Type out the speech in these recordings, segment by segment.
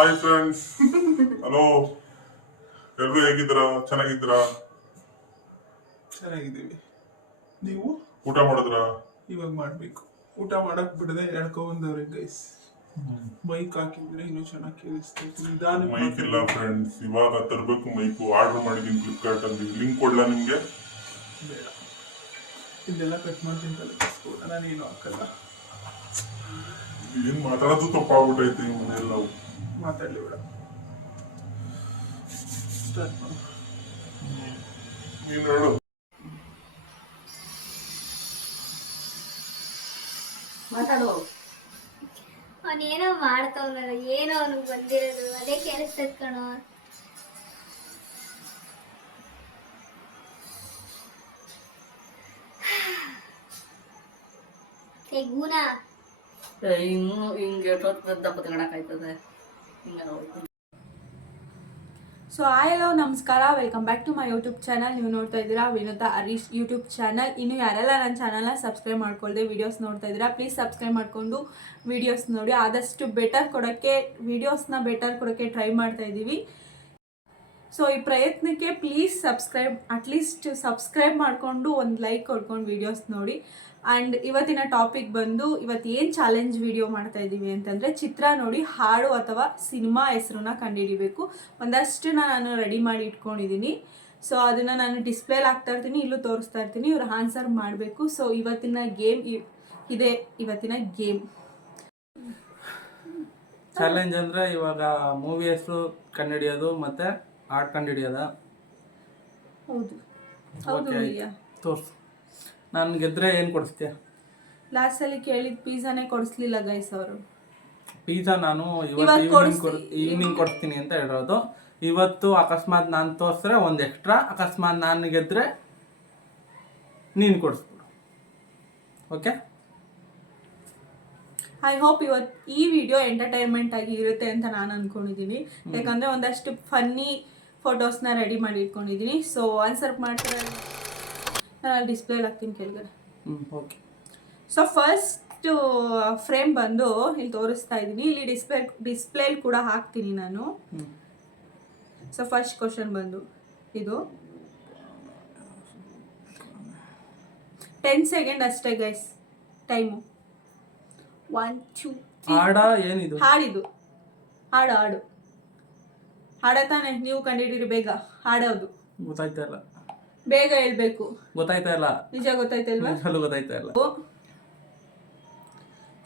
Hi friends, hello. ಎಲ್ಲರೂ ಹೇಗಿದ್ದೀರಾ? ಚೆನ್ನಾಗಿದ್ದೀರಾ? ಚೆನ್ನಾಗಿದ್ದೀವಿ. ನೀವು ಊಟ ಮಾಡಿದ್ರಾ? ಇವಾಗ ಮಾಡ್ಬೇಕು. ಊಟ ಮಾಡಕ್ ಬಿಡದೆ ಎಳ್ಕೊ ಬಂದವ್ರೆ ಗೈಸ್. ಮೈಕ್ ಹಾಕಿದ್ರೆ ಇನ್ನೂ ಚೆನ್ನಾಗಿ ಕೇಳಿಸ್ತೈತೆ. ನಿಧಾನ ಮೈಕ್ ಇಲ್ಲ ಫ್ರೆಂಡ್ಸ್, ಇವಾಗ ತರಬೇಕು ಮೈಕು. ಆರ್ಡರ್ ಮಾಡಿದೀನಿ ಫ್ಲಿಪ್ಕಾರ್ಟ್ ಅಲ್ಲಿ. ಲಿಂಕ್ ಕೊಡ್ಲಾ ನಿಮ್ಗೆ? ಬೇಡ, ಇದೆಲ್ಲ ಕಟ್ ಮಾಡ್ತೀನಿ ತಲೆ ಕೆಡಿಸ್ಕೋಬೇಡ, ನಾನೇನು ಹಾಕಲ್ಲ. ಏನ್ ಮಾತಾಡೋದು ತಪ್ಪಾಗ್ಬಿಟ್ಟೈತೆ ಈ ಮನೆಯಲ್ಲಿ. ನಾವು ಮಾತಾಡಲಿ ಬೇಡ. ಸ್ಟಾರ್ಟ್ ಮಾಡು. ನೀನ್ ಹೇಳು. ಮಾತಾಡು. ಅವನೇನೋ ಮಾಡ್ತಾವನಲ್ಲ, ಏನೋ ಅವನಿಗೆ ಬಂದಿರೋದು ಅದೇ ಕೆಲಸದ ಕಣೋ. ಗುಣ ಇನ್ನು ಹಿಂಗೆ ದಪ್ಪ ತಗೊಳಕಾಯ್ತದೆ. ಸೊ ಹಲೋ ನಮಸ್ಕಾರ, welcome back to my YouTube channel. ನೀವು ನೋಡ್ತಾ ಇದ್ದೀರಾ ವಿನೋದ ಹರೀಶ್ ಯೂಟ್ಯೂಬ್ ಚಾನಲ್. ಇನ್ನು ಯಾರೆಲ್ಲ ನನ್ನ ಚಾನಲ್ನ ಸಬ್ಸ್ಕ್ರೈಬ್ ಮಾಡ್ಕೊಳ್ದೆ ವೀಡಿಯೋಸ್ ನೋಡ್ತಾ ಇದ್ದೀರಾ, ಪ್ಲೀಸ್ ಸಬ್ಸ್ಕ್ರೈಬ್ ಮಾಡಿಕೊಂಡು ವೀಡಿಯೋಸ್ ನೋಡಿ. ಆದಷ್ಟು ಬೆಟರ್ ಕೊಡೋಕ್ಕೆ, ವೀಡಿಯೋಸ್ನ ಬೆಟರ್ ಕೊಡೋಕ್ಕೆ ಟ್ರೈ ಮಾಡ್ತಾ ಇದ್ದೀವಿ. ಸೊ ಈ ಪ್ರಯತ್ನಕ್ಕೆ ಪ್ಲೀಸ್ ಸಬ್ಸ್ಕ್ರೈಬ್, ಅಟ್ಲೀಸ್ಟ್ ಸಬ್ಸ್ಕ್ರೈಬ್ ಮಾಡಿಕೊಂಡು ಒಂದು ಲೈಕ್ ಕೊಡ್ಕೊಂಡು ವೀಡಿಯೋಸ್ ನೋಡಿ. ಆ್ಯಂಡ್ ಇವತ್ತಿನ ಟಾಪಿಕ್ ಬಂದು, ಇವತ್ತು ಏನು ಚಾಲೆಂಜ್ ವಿಡಿಯೋ ಮಾಡ್ತಾ ಇದ್ದೀವಿ ಅಂತಂದರೆ, ಚಿತ್ರ ನೋಡಿ ಹಾಡು ಅಥವಾ ಸಿನಿಮಾ ಹೆಸರನ್ನ ಕಂಡುಹಿಡಿಬೇಕು. ಒಂದಷ್ಟು ನಾನು ರೆಡಿ ಮಾಡಿ ಇಟ್ಕೊಂಡಿದ್ದೀನಿ. ಸೊ ಅದನ್ನು ನಾನು ಡಿಸ್ಪ್ಲೇಲಿ ಹಾಕ್ತಾ ಇರ್ತೀನಿ, ಇಲ್ಲೂ ತೋರಿಸ್ತಾ ಇರ್ತೀನಿ, ಇವ್ರು ಆನ್ಸರ್ ಮಾಡಬೇಕು. ಸೊ ಇವತ್ತಿನ ಗೇಮ್ ಇದೆ. ಇವತ್ತಿನ ಗೇಮ್ ಚಾಲೆಂಜ್ ಅಂದರೆ ಇವಾಗ ಮೂವಿ ಹೆಸರು ಕಂಡುಹಿಡಿಯೋದು ಮತ್ತು ಹಾಡು ಕಂಡುಹಿಡಿಯೋದ? ಹೌದು ಹೌದು. ತೋರಿಸು. ನಾನು ಗೆದ್ರೆ ಏನು ಕೊಡಿಸ್ತೀಯ? ಲಾಸ್ಟಲ್ಲಿ ಕೇಳಿದ ಪಿಜ್ಜಾನೇ ಕೊಡಿಸ್ಲಿಲ್ಲ ಗೈಸ್ ಅವರು. ಪಿಜ್ಜಾ ನಾನು ಇವತ್ತು ಈವ್ನಿಂಗ್ ಕೊಡ್ತೀನಿ ಅಂತ ಹೇಳಿರೋದು. ಇವತ್ತು ಅಕಸ್ಮಾತ್ ನಾನು ತೋರಿಸ್ರೆ ಒಂದು ಎಕ್ಸ್ಟ್ರಾ, ಅಕಸ್ಮಾತ್ ನಾನು ಗೆದ್ರೆ ನೀನು ಕೊಡಿಸ್ಬಿಡು. ಓಕೆ? ಐ ಹೋಪ್ ಇವತ್ತು ಈ ವಿಡಿಯೋ ಎಂಟರ್ಟೈನ್ಮೆಂಟ್ ಆಗಿ ಇರುತ್ತೆ ಅಂತ ನಾನು ಅಂದ್ಕೊಂಡಿದ್ದೀನಿ. ಯಾಕಂದರೆ ಒಂದಷ್ಟು ಫನ್ನಿ ಫೋಟೋಸ್ನ ರೆಡಿ ಮಾಡಿ ಇಟ್ಕೊಂಡಿದ್ದೀನಿ. ಸೊ ಆನ್ಸರ್ ಮಾಡ್ತಾರೆ, ನಾನು ಡಿಸ್ಪ್ಲೇಲಿ ಹಾಕ್ತೀನಿ ಕೆಳಗಡೆ. ಓಕೆ. ಸೊ ಫಸ್ಟ್ ಫ್ರೇಮ್ ಬಂದು ಇಲ್ಲಿ ತೋರಿಸ್ತಾ ಇದ್ದೀನಿ, ಇಲ್ಲಿ ಡಿಸ್ಪ್ಲೇಲಿ ಕೂಡ ಹಾಕ್ತೀನಿ ನಾನು. ಸೊ ಫಸ್ಟ್ ಕ್ವಶನ್ ಬಂದು ಇದು 10 ಸೆಕೆಂಡ್ ಅಷ್ಟೇ ಗೈಸ್ ಟೈಮು. 1 2 3. ಏನಿದು? ಹಾಡಿದು ಹಾಡು ಹಾಡತಾನೆ. ನೀವು ಕಂಡಿದ್ದೀರಿ, ಬೇಗ ಹಾಡೋದು. ಗೊತ್ತಾಯ್ತಾ ಇಲ್ಲ? ಬೇಗ ಹೇಳ್ಬೇಕು. ಗೊತ್ತಾಯ್ತಾ ಇಲ್ಲ? ನಿಜ ಗೊತ್ತಾಯ್ತಾ ಇಲ್ವಾ? ಗೊತ್ತಾಯ್ತಾ ಇಲ್ಲ?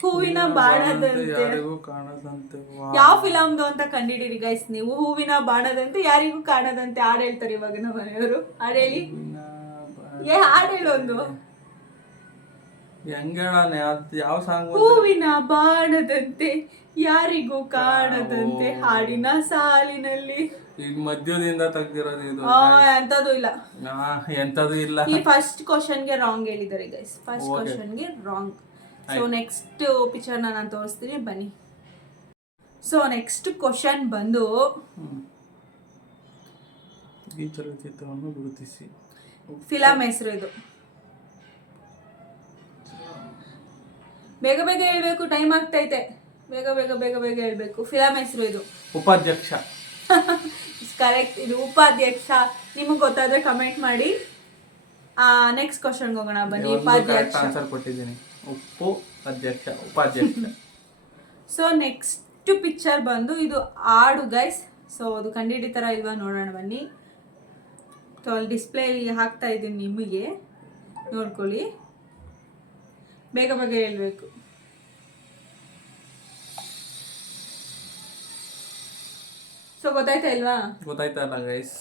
ಹೂವಿನ ಬಾಣದಂತೆ ಕಾಣದಂತೆ. ಯಾವ ಫಿಲಮ್ದು ಅಂತ ಕಂಡಿದ್ದೀರಿ ಗೈಸ್ ನೀವು? ಹೂವಿನ ಬಾಣದಂತೆ ಯಾರಿಗೂ ಕಾಣದಂತೆ ಹಾಡು ಹೇಳ್ತಾರೆ ಇವಾಗ ನಮ್ಮ ಮನೆಯವರು. ಹಾಡು ಹೇಳಿ, ಹಾಡು ಹೇಳೋದು ಹೆಂಗ ಯಾವ ಸಾಂಗ್? ಹೂವಿನ ಬಾಣದಂತೆ ಯಾರಿಗೂ ಕಾಣದಂತೆ ಹಾಡಿನ ಸಾಲಿನಲ್ಲಿ. ಈಗ ಮಧ್ಯದಿಂದ ತೆಗ್ದಿರೋದು ಇದು. ಎಂತದು ಇಲ್ಲ, ಎಂತದು ಇಲ್ಲ. ಈ ಫಸ್ಟ್ ಕ್ವಶನ್ಗೆ ರಾಂಗ್ ಹೇಳಿದ್ದಾರೆ ಗೈಸ್. ಫಸ್ಟ್ ಕ್ವಶನ್ಗೆ ರಾಂಗ್. ಸೊ ನೆಕ್ಸ್ಟ್ ಪಿಕ್ಚರ್ನ ನಾನು ತೋರಿಸ್ತೀನಿ, ಬನ್ನಿ. ಸೊ ನೆಕ್ಸ್ಟ್ ಕ್ವಶನ್ ಬಂದು, ಈ ಚಲನಚಿತ್ರವನ್ನು ಗುರುತಿಸಿ. ಫಿಲಂ ಹೆಸರು ಇದು. ಬೇಗ ಬೇಗ ಹೇಳ್ಬೇಕು, ಟೈಮ್ ಆಗ್ತೈತೆ. ಬೇಗ ಬೇಗ ಬೇಗ ಬೇಗ ಹೇಳ್ಬೇಕು. ಫಿಲಂ ಹೆಸರು ಇದು. ಉಪಾಧ್ಯಕ್ಷ. ಕರೆಕ್ಟ್, ಇದು ಉಪಾಧ್ಯಕ್ಷ. ನಿಮಗೆ ಗೊತ್ತಾದ್ರೆ ಕಮೆಂಟ್ ಮಾಡಿ. ನೆಕ್ಸ್ಟ್ ಕ್ವಶನ್ಗೆ ಹೋಗೋಣ ಬನ್ನಿ. ಉಪಾಧ್ಯಕ್ಷ ಆನ್ಸರ್ ಕೊಟ್ಟಿದ್ದೀನಿ. ಉಪಾಧ್ಯಕ್ಷ. ಸೊ ನೆಕ್ಸ್ಟ್ ಪಿಕ್ಚರ್ ಬಂದು ಇದು ಹಾಡು ಗೈಸ್. ಸೊ ಅದು ಕಂಡುಹಿಡಿತಾರ ಇಲ್ವಾ ನೋಡೋಣ ಬನ್ನಿ. ಸೊ ಅಲ್ಲಿ ಡಿಸ್ಪ್ಲೇಲಿ ಹಾಕ್ತಾ ಇದ್ದೀನಿ, ನಿಮಗೆ ನೋಡ್ಕೊಳ್ಳಿ. ಬೇಗ ಬೇಗ ಹೇಳ್ಬೇಕು. ಸೊ ಗೊತ್ತಾಯ್ತಾ ಇಲ್ವಾ? ಗೊತ್ತಾಯ್ತಾ ಇಲ್ಲ ಗೈಸ್?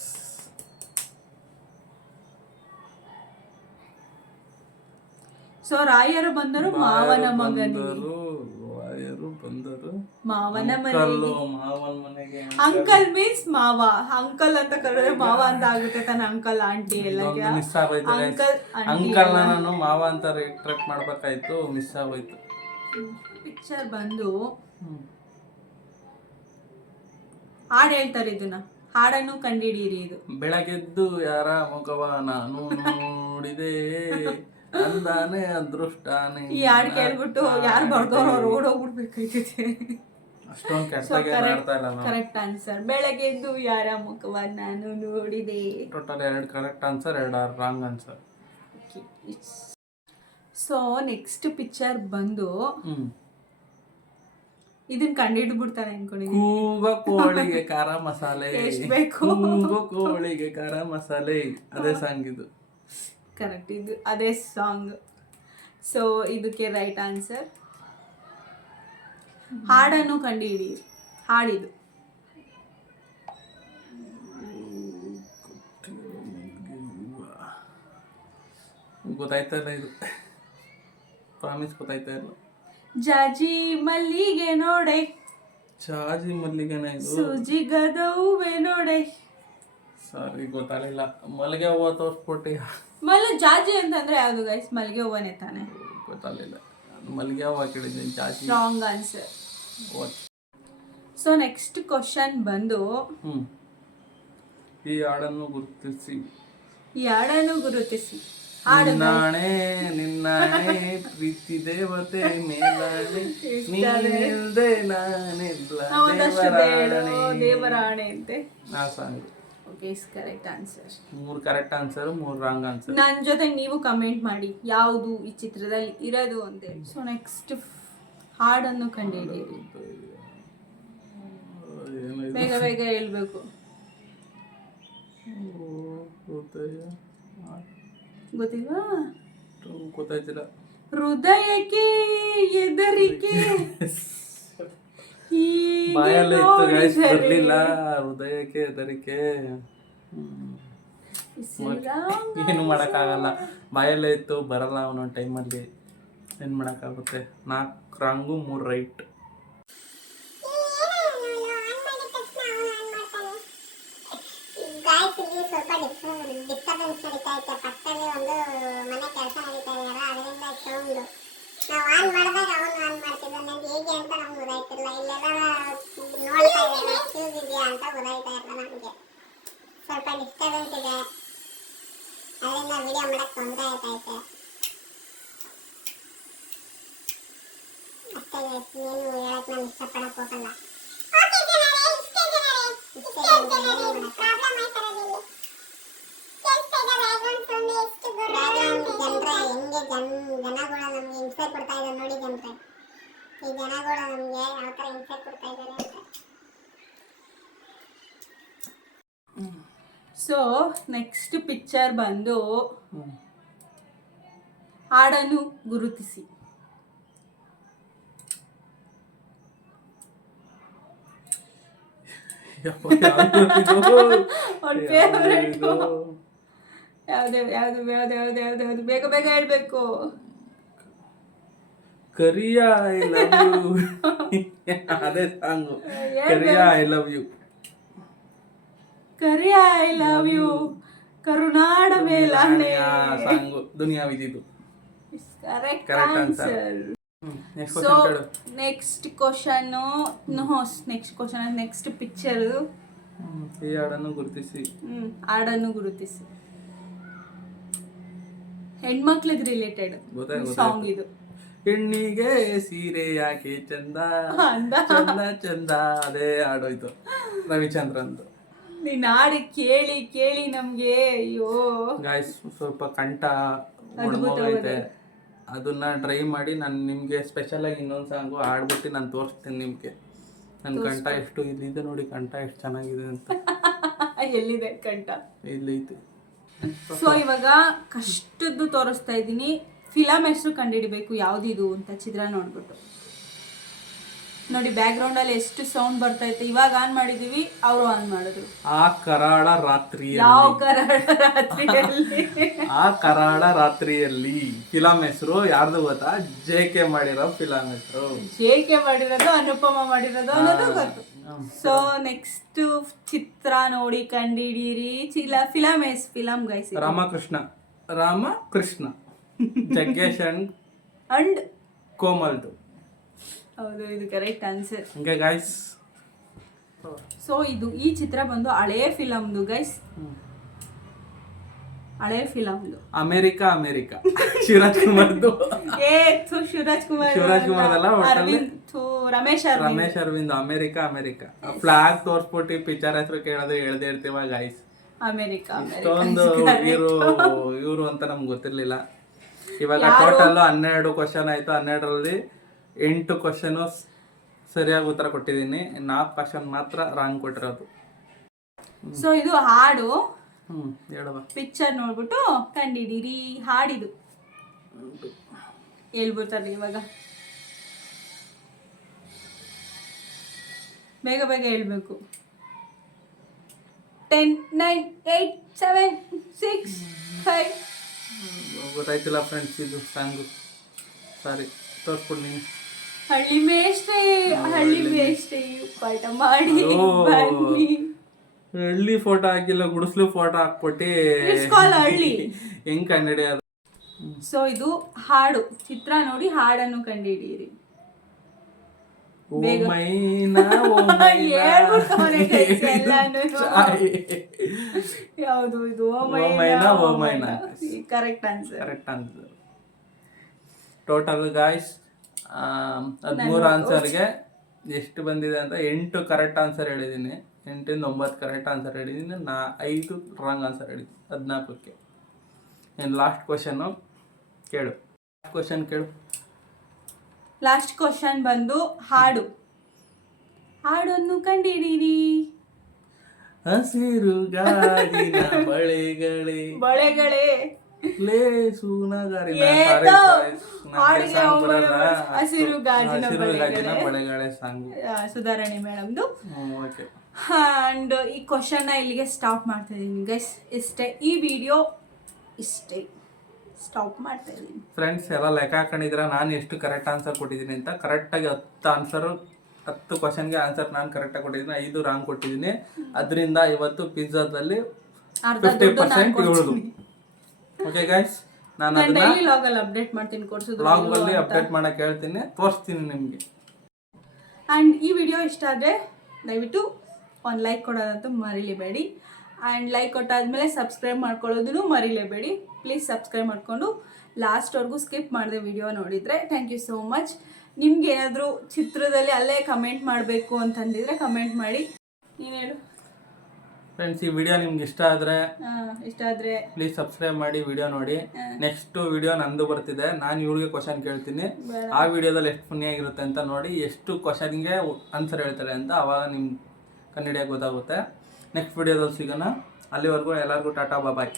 ಸೊ ರಾಯರು ಬಂದರು ಮಾವನ ಮಗನಿಗೆ. ರಾಯರು ಬಂದರು ಮಾವನ ಮನೆಗೆ. ಅಂಕಲ್ ಮೀನ್ಸ್ ಮಾವ. ಅಂಕಲ್ ಅಂತ ಕರೆದ್ರೆ ಮಾವ ಅಂತ ಆಗುತ್ತೆ ತಾನೆ. ಅಂಕಲ್ ಆಂಟಿ ಎಲ್ಲ ಮಿಸ್ ಆಗೋಯ್ತು. ಅಂಕಲ್ ನಾನು ಮಾವ ಅಂತ ಟ್ರೆಕ್ ಮಾಡ್ಬೇಕಾಯ್ತು, ಮಿಸ್ ಆಗೋಯ್ತು. ಪಿಕ್ಚರ್ ಬಂದು ಹಾಡು ಹೇಳ್ತಾರೆ. ಇದನ್ನ ಹಾಡನ್ನು ಕಂಡುಹಿಡಿಯಿರಿ. ಇದು ಬೆಳಗೆದ್ದು ಯಾರ ಮುಖವ ನಾನು ನೋಡಿದೆ, ಅಂದಾನೆ ಅದೃಷ್ಟಾನೆ. ಈ ಹಾಡು ಕೇಳ್ಬಿಟ್ಟು ಯಾರು ಬರ್ದವ್ರು ಅವ್ರು ಓಡೋಗ್ಬಿಡ್ಬೇಕಾಯ್ತೈತೆ. ಅಷ್ಟೊಂದು ಕೆಟ್ಟದಾಗಿ ಮಾಡ್ತಾ ಇಲ್ಲ ನಾವು. Correct answer. ಬೆಳಗ್ಗೆ ಎದ್ದು ಯಾರ ಮುಖವನ್ನು ನಾನು ನೋಡಿದೆ. Total 2 correct answer, 2 wrong answer. So next picture ಬಂದು ಇದನ್ನ ಕಂಡಿಡ್ಬಿಡ್ತಾರೆ ಅನ್ಕೊಂಡಿದ್ದೀನಿ. ಕೂಗೋ ಕೋಳಿಗೆ ಖಾರ ಮಸಾಲೆ, ಎಷ್ಟ್ ಬೇಕು? ಕೂಗೋ ಕೋಳಿಗೆ ಖಾರ ಮಸಾಲೆ, ಅದೇ ಸಾಂಗ್ ಇದು. ಕರೆಕ್ಟ್, ಇದು ಅದೇ ಸಾಂಗ್. ಸೊ ಇದಕ್ಕೆ ರೈಟ್ ಆನ್ಸರ್. ಹಾಡನ್ನು ಕಂಡುಹಿಡಿ. ಹಾಡಿದು ಗೊತ್ತಾಯ್ತಾ ಇಲ್ಲ, ಇದು ಪ್ರಾಮಿಸ್ ಗೊತ್ತಾಯ್ತಾ ಇಲ್ಲ. ಜಾಜಿ ಮಲ್ಲಿಗೆ ನೋಡೆ, ಜಾಜಿ ಮಲ್ಲಿಗೆನ ಇದು? ಸೂಜಿ ಗದೌವೆ ನೋಡೆ. ಸಾರಿ ಗೊತ್ತಾಗಲಿಲ್ಲ. ಮಲ್ಲಿಗೆ ಹೂವು ತೋರಿಸ್ಬಿಟ್ಟು ಜಾಜಿ ಅಂತಂದ್ರೆ ಯಾವುದು ಗೈಸ್? ಮಲ್ಲಿಗೆ ಹೂವನೇ ತಾನೆ? ಗೊತ್ತಾಗಲಿಲ್ಲ. ಮಲ್ಲಿಗೆ ಹೂವು ಕೇಳಿದ್ದೀನಿ, ಜಾಜಿ wrong answer. So next question ಬಂದು ಈ ಹಾಡನ್ನು ಗುರುತಿಸಿ. ಈ ಹಾಡನ್ನು ಗುರುತಿಸಿ. ನಿನ್ನಾಣೆ ನಿನ್ನಾಣೆ ಪ್ರೀತಿ ದೇವತೆ ಮೇಲಾಣೆ, ನೀನಿಲ್ದೆ ನಾನಿಲ್ಲ ದೇವರಾಣೆ ಅಂತೆ ಆ song. Okay, correct answer. 3 correct answer, 3 wrong answer. ನನ್ನ ಜೊತೆ ನೀವು ಕಮೆಂಟ್ ಮಾಡಿ ಯಾವುದು ಈ ಚಿತ್ರದಲ್ಲಿ ಇರೋದು ಅಂತ. ಸೊ ನೆಕ್ಸ್ಟ್ ಹಾಡನ್ನು ಕಂಡುಹಿಡಿಯಿರಿ. ಬೇಗ ಬೇಗ ಹೇಳ್ಬೇಕು. ಗೊತ್ತಿಲ್ವಾ? ಗೊತ್ತಾಯ್ತಿಲ್ಲ. ಹೃದಯಕ್ಕೆ ಹೆದರಿಕೆ. ಬಾಯಲ್ಲಿ ಇತ್ತು ಗೈಸ್, ಬರ್ಲಿಲ್ಲ. ಹೃದಯಕ್ಕೆ ಹೆದರಿಕೆ. ಏನು ಮಾಡೋಕ್ಕಾಗಲ್ಲ, ಬಾಯಲ್ಲೇ ಇತ್ತು, ಬರಲ್ಲ ಒಂದೊಂದು ಟೈಮಲ್ಲಿ. ಏನು ಮಾಡೋಕ್ಕಾಗುತ್ತೆ? 4 ರಾಂಗು 3 ರೈಟ್. ಸ್ವಲ್ಪ ಡಿಸ್ಟರ್ಬೆನ್ಸ್ ನಡೀತಾ ಐತೆ. ಪಕ್ಕದಲ್ಲಿ ಒಂದು ಮನೆ ಕೆಲಸ ನಡೀತಾ ಇದೆಯಲ್ಲ, ಅದರಿಂದ ಸೌಂಡು. ನಾವು ಆನ್ ಮಾಡಿದಾಗ ಅವನು ಆನ್ ಮಾಡ್ತಿದ್ದ. ನನಗೆ ಹೇಗೆ ಅಂತ ನಮ್ಗೆ ಗೊತ್ತಾಯ್ತಿಲ್ಲ. ಇಲ್ಲೆಲ್ಲ ನೋಡ್ತಾ ಇದ್ದಾರೆ, ಫ್ಯೂಸ್ ಇದೆಯಾ ಅಂತ ಗೊತ್ತಾಯ್ತಾ ಇಲ್ಲ ನಮಗೆ. ಸ್ವಲ್ಪ ಡಿಸ್ಟರ್ಬೆನ್ಸ್ ಇದೆ, ಅದರಿಂದ ವಿಡಿಯೋ ಮಾಡಕ್ಕೆ ತೊಂದರೆ ಆಯ್ತೈತೆ ಅಷ್ಟೇ. ಏನು ಹೇಳಕ್ಕೆ ನಾನು ಇಷ್ಟಪಡಕ್ಕೆ ಹೋಗಲ್ಲ. ಸೊ ನೆಕ್ಸ್ಟ್ ಪಿಕ್ಚರ್ ಬಂದು ಹಾಡನ್ನು ಗುರುತಿಸಿ. ಯಾವ್ದು ಬೇಗ ಬೇಗ ಹೇಳ್ಬೇಕು. Kariya I love you. ಅದೇ song, Kariya I love you. Kariya I love you, ಕರುನಾಡ ಮೇಲಾಣೆ ಸಾಂಗು, ದುನಿಯಾ ವಿದಿದು. Correct answer. So next question next picture. ಈ ಹಾಡನ್ನು ಗುರುತಿಸಿ. ಹಾಡನ್ನು ಗುರುತಿಸಿ. ಹೆಣ್ಮಕ್ಳಿಗೆ ರಿಲೇಟೆಡ್ ಸಾಂಗ್ ಇದು. ಹೆಣ್ಣಿಗೆ ಸೀರೆ ಯಾಕೆ ಚಂದ ಚಂದ ಚಂದ, ಅದೇ ಹಾಡೋಯ್ತು ರವಿಚಂದ್ರಂದು. ನೀನ್ ಹಾಡಿ ಕೇಳಿ ಕೇಳಿ ನಮ್ಗೆ ಅಯ್ಯೋ ಗಾಯ್ಸ್, ಸ್ವಲ್ಪ ಕಂಠ ಒಣಗೋಗೈತೆ. ಅದನ್ನ ಟ್ರೈ ಮಾಡಿ ನಾನು ನಿಮಗೆ ಸ್ಪೆಷಲಾಗಿ ಇನ್ನೊಂದು ಸಾಂಗು ಹಾಡ್ಬಿಟ್ಟು ನಾನು ತೋರಿಸ್ತೀನಿ ನಿಮಗೆ. ನನ್ನ ಕಂಠ ಎಷ್ಟು ಇಲ್ಲಿದೆ ನೋಡಿ, ಕಂಠ ಎಷ್ಟು ಚೆನ್ನಾಗಿದೆ ಅಂತ. ಎಲ್ಲಿದೆ ಕಂಠ? ಇಲ್ಲೈತೆ. ಸೊ ಇವಾಗ ಕಷ್ಟದ್ದು ತೋರಿಸ್ತಾ ಇದ್ದೀನಿ. ಫಿಲಮ್ ಹೆಸರು ಕಂಡುಹಿಡಿಬೇಕು ಯಾವ್ದಿದು ಅಂತ ಚಿತ್ರ ನೋಡ್ಬಿಟ್ಟು. ನೋಡಿ ಬ್ಯಾಕ್ ಗ್ರೌಂಡ್ ಅಲ್ಲಿ ಎಷ್ಟು ಸೌಂಡ್ ಬರ್ತೈತೆ. ಇವಾಗ ಆನ್ ಮಾಡಿದೀವಿ, ಅವರು ಆನ್ ಮಾಡಿದ್ರು. ಆ ಕರಾಳ ರಾತ್ರಿಯಲ್ಲಿ. ಯಾವ ಕರಾಳ ರಾತ್ರಿಯಲ್ಲಿ? ಆ ಕರಾಳ ರಾತ್ರಿಯಲ್ಲಿ ಫಿಲಂ ಹೆಸರು ಯಾರ್ದು ಗೊತ್ತಾ? JK ಮಾಡಿರೋ ಫಿಲಂ ಹೆಸರು. JK ಮಾಡಿರೋದು, ಅನುಪಮ ಮಾಡಿರೋದು ಅನ್ನೋದು ಗೊತ್ತು. ಸೊ ನೆಕ್ಸ್ಟ್ ಚಿತ್ರ ನೋಡಿ ಕಂಡಿಡೀರಿ. Film guys. Ramakrishna Jaggesh and ಕೋಮಲ್ದು. ಹೌದು, ಇದು ಕರೆಕ್ಟ್ ಆನ್ಸರ್. ಹಂಗೆ ಗೈಸ್. ಸೊ ಈ ಚಿತ್ರ ಬಂದು ಹಳೆಯ ಫಿಲಮ್ದು ಗೈಸ್. ಹಳೆಯ ಫಿಲಮ್ದು. ಅಮೆರಿಕಾ ಶಿವರಾಜ್ ಕುಮಾರ್ದು. ಶಿವರಾಜ್ ಕುಮಾರ್ ರಮೇಶ್ ರಮೇಶ್ ಅರವಿಂದ್ ಅಮೆರಿಕಾ ಫ್ಲಾಗ್ ತೋರ್ಸ್ಬಿಟ್ಟು ಪಿಕ್ಚರ್ ಹೆಸರು ಕೇಳೋದು ಹೇಳ್ದೆ ಇರ್ತೀವ ಗೈಸ್. ಅಮೆರಿಕಾ ಇಷ್ಟೊಂದು ಇವರು ಅಂತ ನಮ್ಗೆ ಗೊತ್ತಿರ್ಲಿಲ್ಲ. ಇವಾಗ ಟೋಟಲ್ 12 ಕ್ವಶನ್ ಆಯ್ತು. 12ರಲ್ಲಿ 8 ಕ್ವಶನ್ ಸರಿಯಾಗಿ ಉತ್ತರ ಕೊಟ್ಟಿದ್ದೀನಿ, 4 ಕ್ವಶನ್ ಮಾತ್ರ ರಾಂಗ್ ಕೊಟ್ಟಿರೋದು. ಸೊ ಇದು ಹಾಡು, ಹೇಳುವ. ಪಿಕ್ಚರ್ ನೋಡ್ಬಿಟ್ಟು ಕಂಡಿಡೀರಿ. ಹಾಡಿದು ಹೇಳ್ಬಿಡ್ತಾರೆ ಇವಾಗ, ಬೇಗ ಹೇಳ್ಬೇಕು. 10, 9, 8, 7, 6, 5. ಗೊತ್ತಾಯ್ತಿಲ್ಲ ಫ್ರೆಂಡ್ಸ್, ಇದು ಸಾಂಗು. ಸಾರಿ, ತೋರಿಸ್ಬಿಡು ನೀನು. ಹಳ್ಳಿ ಮೇಷ್ಟ್ರೆ ಪಾಠ ಮಾಡಿ ಬನ್ನಿ. ಹಳ್ಳಿ ಫೋಟೋ ಹಾಕಿಲ್ಲ, ಗುಡಿಸ್ಲು ಫೋಟೋ ಹಾಕ್ಬಿಟ್ಟು ಹಳ್ಳಿ ಹೆಂಗ್ ಕಂಡಿಡಿಯೋದು. ಸೊ ಇದು ಹಾಡು, ಚಿತ್ರ ನೋಡಿ ಹಾಡನ್ನು ಕಂಡುಹಿಡಿಯಿರಿ. ಯಾವುದು ಇದು? Correct answer. ಟೋಟಲ್ ಗಾಯ್ಸ್ 13 ಆನ್ಸರ್ಗೆ ಎಷ್ಟು ಬಂದಿದೆ ಅಂತ 8 ಕರೆಕ್ಟ್ ಆನ್ಸರ್ ಹೇಳಿದ್ದೀನಿ. 8 ಇಂದ 9 ಕರೆಕ್ಟ್ ಆನ್ಸರ್ ಹೇಳಿದ್ದೀನಿ, 5 ರಾಂಗ್ ಆನ್ಸರ್ ಹೇಳಿದ್ದೀನಿ 14ಕ್ಕೆ. ಏನು ಲಾಸ್ಟ್ ಕ್ವಶನ್ನು ಕೇಳು. ಲಾಸ್ಟ್ ಕ್ವಶನ್ ಬಂದು ಹಾಡನ್ನು ಕಂಡಿಡೀರಿ. ಹಸಿರು ಗಾಡಿನ ಬಳೆಗಳೇ ಲೇಸು ನಗರಿನ ಹಸಿರು ಗಾಜಿನ ಬಳೆಗಳೇ ಸಾಂಗು, ಸುಧಾರಣೆ ಮೇಡಮ್ದು. ಓಕೆ. ಅಂಡ್ ಈ ಕ್ವಶನ್ನ ಇಲ್ಲಿಗೆ ಸ್ಟಾಪ್ ಮಾಡ್ತಾ ಇದ್ದೀನಿ ಗೈಸ್. ಇಷ್ಟೇ ಈ ವಿಡಿಯೋ, ಇಷ್ಟೇ ಸ್ಟಾಪ್ ಮಾಡ್ತಾ ಇದ್ದೀನಿ. ಫ್ರೆಂಡ್ಸ್ ಎಲ್ಲ ಲೆಕ್ಕ ಹಾಕೊಂಡಿದ್ರ ನಾನು ಎಷ್ಟು ಕರೆಕ್ಟ್ ಆನ್ಸರ್ ಕೊಟ್ಟಿದ್ದೀನಿ ಅಂತ. ಕರೆಕ್ಟಾಗಿ 10 ಕ್ವಶನ್ಗೆ ಆನ್ಸರ್ ನಾನು ಕರೆಕ್ಟಾಗಿ ಕೊಟ್ಟಿದ್ದೀನಿ, 5 ರಾಂಗ್ ಕೊಟ್ಟಿದ್ದೀನಿ. ಅದರಿಂದ ಇವತ್ತು ಪಿಜ್ಜಾದಲ್ಲಿ 50% ಇಳಿದು. ಓಕೆ ಗೈಸ್, ನಾನು ಲಾಗಲ್ಲಿ ಅಪ್ಡೇಟ್ ಮಾಡ್ತೀನಿ, ಲಾಗಲ್ಲಿ ಅಪ್ಡೇಟ್ ಮಾಡಕ್ಕೆ ಹೇಳ್ತೀನಿ, ತೋರಿಸ್ತೀನಿ ನಿಮಗೆ. ಆ್ಯಂಡ್ ಈ ವಿಡಿಯೋ ಇಷ್ಟ ಆದರೆ ದಯವಿಟ್ಟು ಒಂದು ಲೈಕ್ ಕೊಡೋದಂತೂ ಮರಿಲೇಬೇಡಿ. ಆ್ಯಂಡ್ ಲೈಕ್ ಕೊಟ್ಟಾದ್ಮೇಲೆ ಸಬ್ಸ್ಕ್ರೈಬ್ ಮಾಡ್ಕೊಳ್ಳೋದನ್ನು ಮರಿಲೇಬೇಡಿ. ಪ್ಲೀಸ್ ಸಬ್ಸ್ಕ್ರೈಬ್ ಮಾಡಿಕೊಂಡು ಲಾಸ್ಟ್ವರೆಗೂ ಸ್ಕಿಪ್ ಮಾಡಿದೆ ವಿಡಿಯೋ ನೋಡಿದರೆ. Thank you so much. ನಿಮ್ಗೆ ಏನಾದರೂ ಚಿತ್ರದಲ್ಲಿ ಅಲ್ಲೇ ಕಮೆಂಟ್ ಮಾಡಬೇಕು ಅಂತಂದಿದ್ರೆ ಕಮೆಂಟ್ ಮಾಡಿ. ನೀನು ಹೇಳು ಫ್ರೆಂಡ್ಸ್. ಈ ವಿಡಿಯೋ ನಿಮ್ಗೆ ಇಷ್ಟ ಆದರೆ ಪ್ಲೀಸ್ ಸಬ್ಸ್ಕ್ರೈಬ್ ಮಾಡಿ, ವಿಡಿಯೋ ನೋಡಿ. ನೆಕ್ಸ್ಟ್ ವಿಡಿಯೋ ನಂದು ಬರ್ತಿದೆ, ನಾನು ಇವಳಿಗೆ ಕ್ವಶನ್ ಕೇಳ್ತೀನಿ. ಆ ವಿಡಿಯೋದಲ್ಲಿ ಎಷ್ಟು ಪುಣ್ಯಾಗಿರುತ್ತೆ ಅಂತ ನೋಡಿ, ಎಷ್ಟು ಕ್ವಶನ್ಗೆ ಆನ್ಸರ್ ಹೇಳ್ತಾರೆ ಅಂತ ಅವಾಗ ನಿಮ್ಗೆ ಕನ್ನಡಿಯಾಗಿ ಗೊತ್ತಾಗುತ್ತೆ. ನೆಕ್ಸ್ಟ್ ವಿಡಿಯೋದಲ್ಲಿ ಸಿಗೋಣ. ಅಲ್ಲಿವರೆಗೂ ಎಲ್ಲರಿಗೂ ಟಾಟಾ ಬಾಯ್.